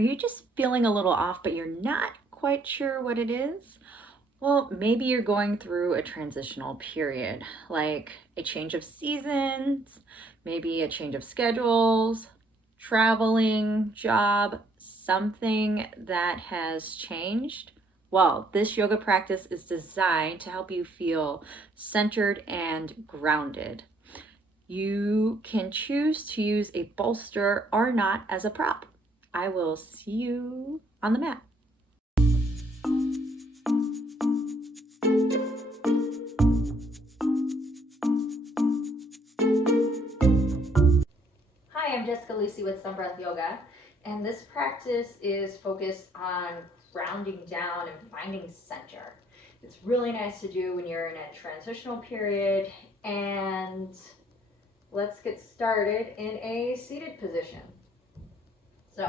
Are you just feeling a little off, but you're not quite sure what it is? Well, maybe you're going through a transitional period, like a change of seasons, maybe a change of schedules, traveling, job, something that has changed. Well, this yoga practice is designed to help you feel centered and grounded. You can choose to use a bolster or not as a prop. I will see you on the mat. Hi, I'm Jessica Lucy with Sun Breath Yoga, and this practice is focused on grounding down and finding center. It's really nice to do when you're in a transitional period, and let's get started in a seated position. So,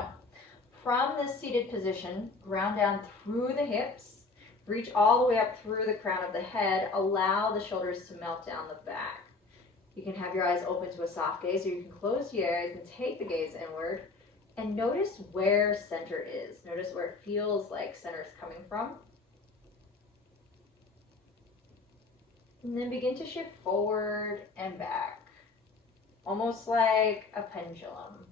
from this seated position, ground down through the hips, reach all the way up through the crown of the head, allow the shoulders to melt down the back. You can have your eyes open to a soft gaze, or you can close your eyes and take the gaze inward and notice where center is. Notice where it feels like center is coming from. And then begin to shift forward and back, almost like a pendulum.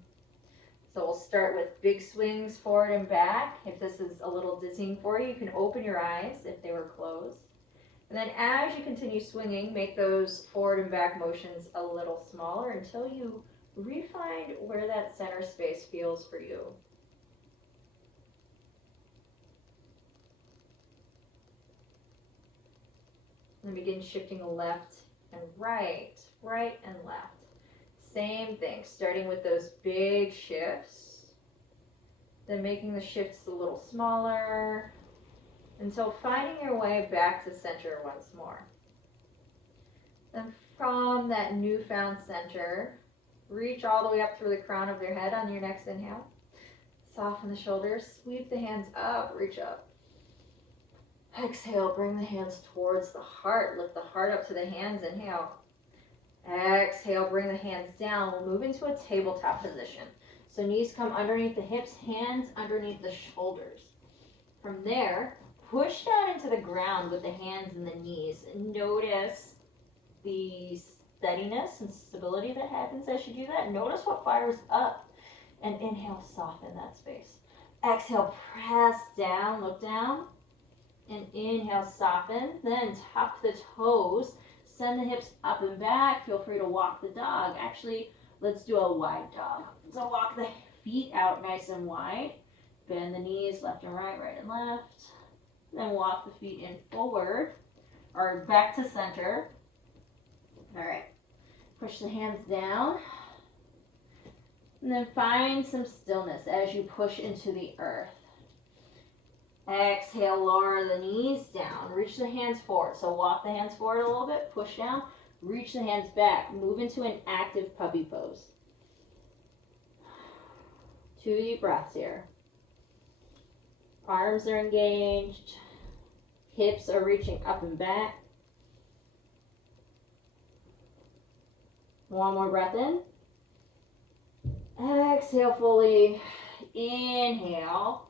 So we'll start with big swings forward and back. If this is a little dizzying for you, you can open your eyes if they were closed. And then as you continue swinging, make those forward and back motions a little smaller until you refine where that center space feels for you. And begin shifting left and right, right and left. Same thing, starting with those big shifts, then making the shifts a little smaller, until finding your way back to center once more. Then from that newfound center, reach all the way up through the crown of your head on your next inhale. Soften the shoulders, sweep the hands up, reach up. Exhale, bring the hands towards the heart. Lift the heart up to the hands, inhale. Exhale, bring the hands down. We'll move into a tabletop position. So knees come underneath the hips, hands underneath the shoulders. From there, push down into the ground with the hands and the knees. Notice the steadiness and stability that happens as you do that. Notice what fires up. And inhale, soften that space. Exhale, press down, look down. And inhale, soften. Then tuck the toes. Send the hips up and back. Feel free to walk the dog. Actually, let's do a wide dog. So walk the feet out nice and wide. Bend the knees left and right, right and left. Then walk the feet in forward or back to center. All right. Push the hands down. And then find some stillness as you push into the earth. Exhale, lower the knees down. Reach the hands forward. So walk the hands forward a little bit. Push down. Reach the hands back. Move into an active puppy pose. 2 deep breaths here. Arms are engaged. Hips are reaching up and back. One more breath in. Exhale fully. Inhale.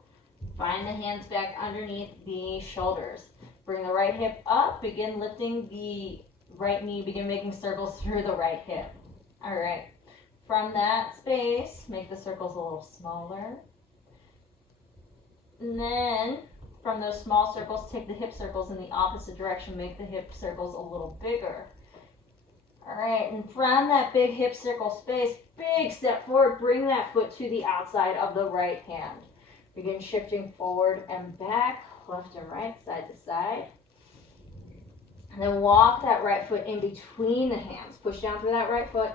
Find the hands back underneath the shoulders. Bring the right hip up. Begin lifting the right knee. Begin making circles through the right hip. All right. From that space, make the circles a little smaller. And then from those small circles, take the hip circles in the opposite direction. Make the hip circles a little bigger. All right, and from that big hip circle space, big step forward. Bring that foot to the outside of the right hand. Begin shifting forward and back, left and right, side to side. And then walk that right foot in between the hands. Push down through that right foot.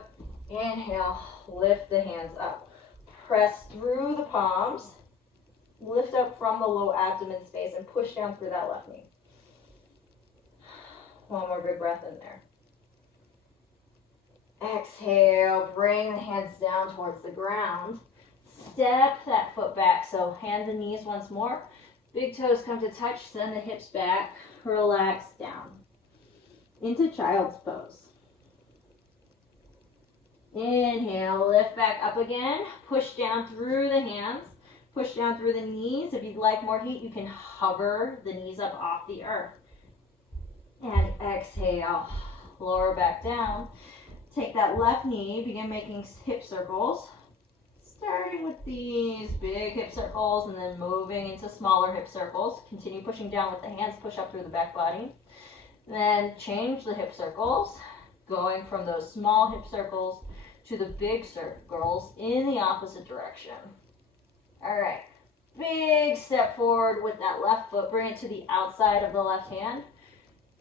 Inhale, lift the hands up. Press through the palms. Lift up from the low abdomen space and push down through that left knee. One more big breath in there. Exhale, bring the hands down towards the ground. Step that foot back, so hands and knees once more. Big toes come to touch, send the hips back, relax down. Into child's pose. Inhale, lift back up again, push down through the hands. Push down through the knees. If you'd like more heat, you can hover the knees up off the earth. And exhale, lower back down. Take that left knee, begin making hip circles. Starting with these big hip circles and then moving into smaller hip circles. Continue pushing down with the hands, push up through the back body. Then change the hip circles, going from those small hip circles to the big circles in the opposite direction. All right, big step forward with that left foot. Bring it to the outside of the left hand.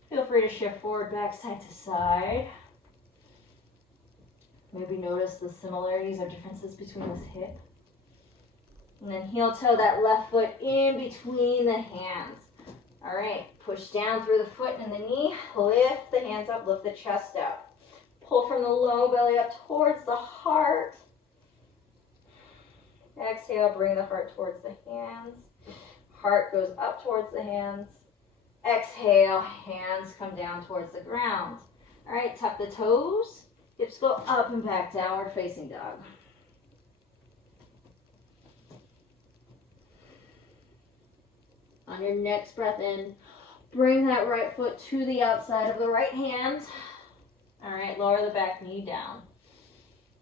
Feel free to shift forward, back, side to side. Maybe notice the similarities or differences between this hip. And then heel toe that left foot in between the hands. All right, push down through the foot and the knee. Lift the hands up, lift the chest up. Pull from the low belly up towards the heart. Exhale, bring the heart towards the hands. Heart goes up towards the hands. Exhale, hands come down towards the ground. All right, tuck the toes. Hips go up and back, downward facing dog. On your next breath in, bring that right foot to the outside of the right hand. All right, lower the back knee down.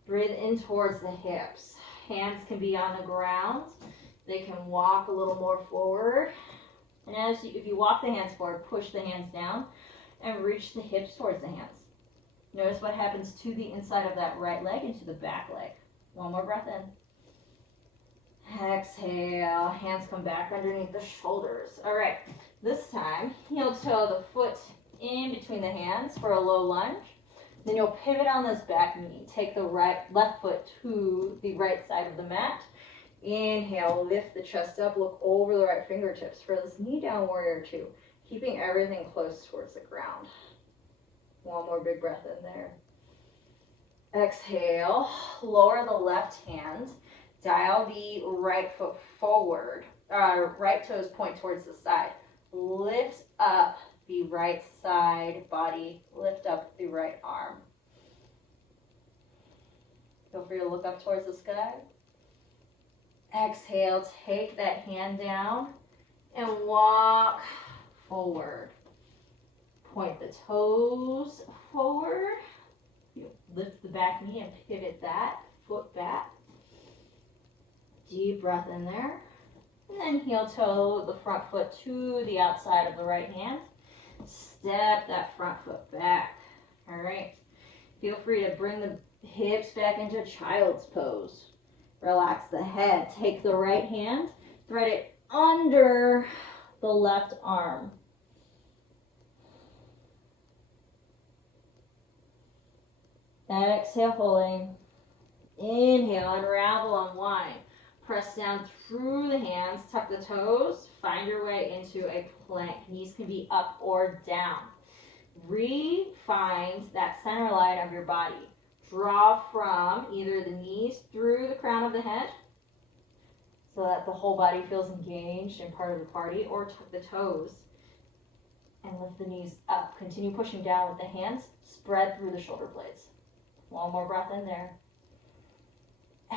Breathe in towards the hips. Hands can be on the ground. They can walk a little more forward. And if you walk the hands forward, push the hands down and reach the hips towards the hands. Notice what happens to the inside of that right leg and to the back leg. One more breath in. Exhale, hands come back underneath the shoulders. All right, this time, heel toe the foot in between the hands for a low lunge. Then you'll pivot on this back knee. Take the left foot to the right side of the mat. Inhale, lift the chest up, look over the right fingertips for this knee down warrior two, keeping everything close towards the ground. One more big breath in there. Exhale, lower the left hand. Dial the right foot forward. Right toes point towards the side. Lift up the right side body. Lift up the right arm. Feel free to look up towards the sky. Exhale, take that hand down and walk forward. Point the toes forward. You lift the back knee and pivot that foot back. Deep breath in there. And then heel toe the front foot to the outside of the right hand. Step that front foot back. All right. Feel free to bring the hips back into child's pose. Relax the head. Take the right hand, thread it under the left arm. Exhale, pulling. Inhale, unravel, unwind. Press down through the hands, tuck the toes, find your way into a plank. Knees can be up or down. Find that center line of your body. Draw from either the knees through the crown of the head so that the whole body feels engaged and part of the party, or tuck the toes and lift the knees up. Continue pushing down with the hands, spread through the shoulder blades. One more breath in there.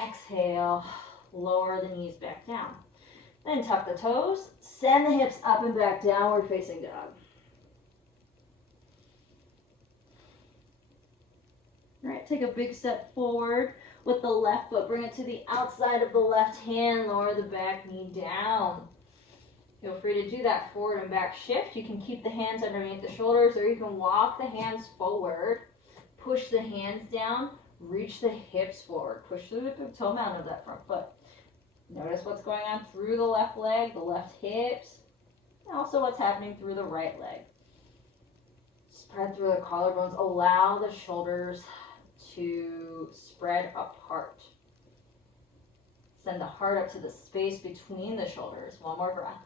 Exhale, lower the knees back down. Then tuck the toes, send the hips up and back, downward facing dog. All right, take a big step forward with the left foot. Bring it to the outside of the left hand. Lower the back knee down. Feel free to do that forward and back shift. You can keep the hands underneath the shoulders, or you can walk the hands forward. Push the hands down. Reach the hips forward. Push through the big toe mound of that front foot. Notice what's going on through the left leg, the left hips, and also what's happening through the right leg. Spread through the collarbones. Allow the shoulders to spread apart. Send the heart up to the space between the shoulders. One more breath.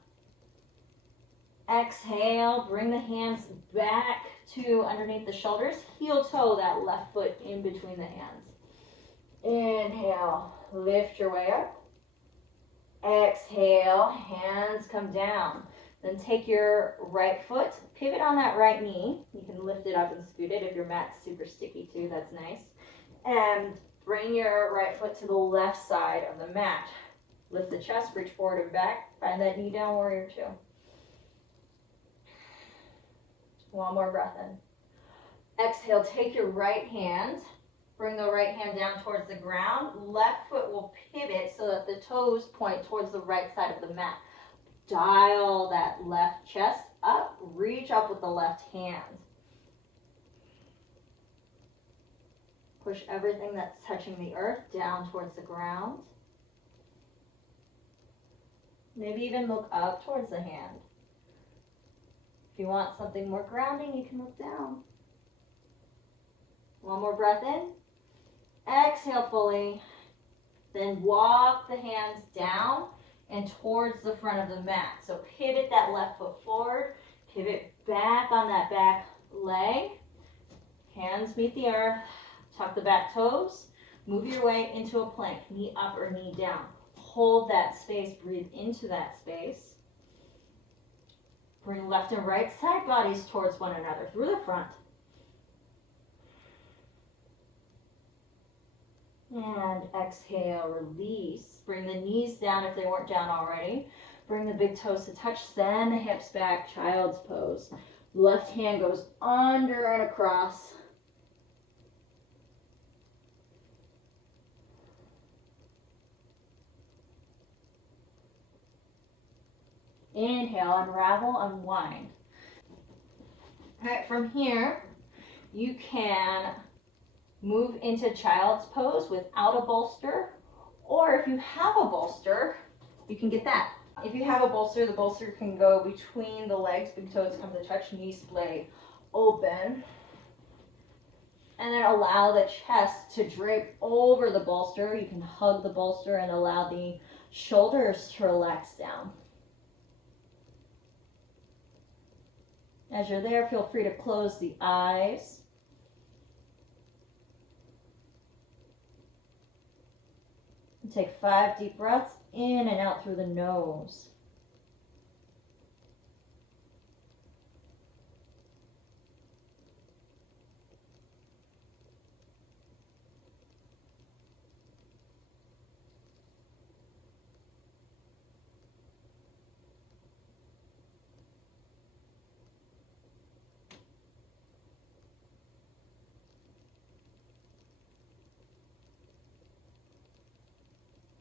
Exhale, bring the hands back to underneath the shoulders. Heel toe that left foot in between the hands. Inhale, lift your way up. Exhale, hands come down. Then take your right foot, pivot on that right knee. You can lift it up and scoot it if your mat's super sticky too, that's nice. And bring your right foot to the left side of the mat. Lift the chest, reach forward and back. Find that knee down, warrior two. One more breath in. Exhale, take your right hand. Bring the right hand down towards the ground. Left foot will pivot so that the toes point towards the right side of the mat. Dial that left chest up. Reach up with the left hand. Push everything that's touching the earth down towards the ground. Maybe even look up towards the hand. If you want something more grounding, you can look down. One more breath in. Exhale fully. Then walk the hands down and towards the front of the mat. So pivot that left foot forward. Pivot back on that back leg. Hands meet the earth. Tuck the back toes. Move your way into a plank. Knee up or knee down. Hold that space. Breathe into that space. Bring left and right side bodies towards one another through the front. And exhale, release. Bring the knees down if they weren't down already. Bring the big toes to touch. Send the hips back, child's pose. Left hand goes under and across. Inhale, unravel, unwind. All right, from here, you can move into child's pose without a bolster, or if you have a bolster, you can get that. If you have a bolster, the bolster can go between the legs, big toes come to touch, knees splay open. And then allow the chest to drape over the bolster. You can hug the bolster and allow the shoulders to relax down. As you're there, feel free to close the eyes. And take 5 deep breaths in and out through the nose.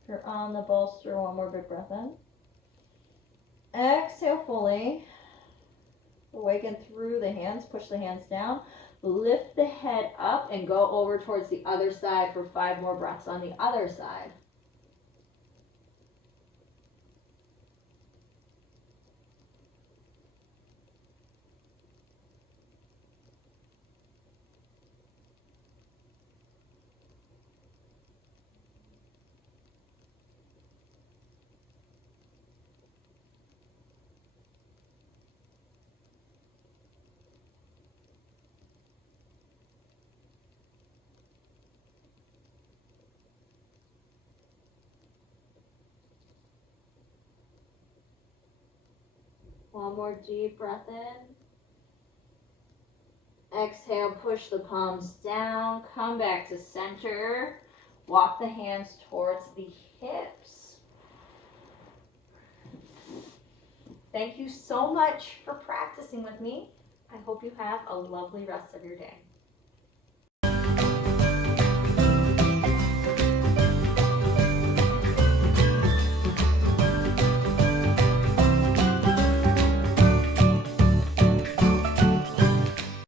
If you're on the bolster, one more big breath in. Exhale fully. Awaken through the hands. Push the hands down. Lift the head up and go over towards the other side for 5 more breaths on the other side. One more deep breath in. Exhale, push the palms down. Come back to center. Walk the hands towards the hips. Thank you so much for practicing with me. I hope you have a lovely rest of your day.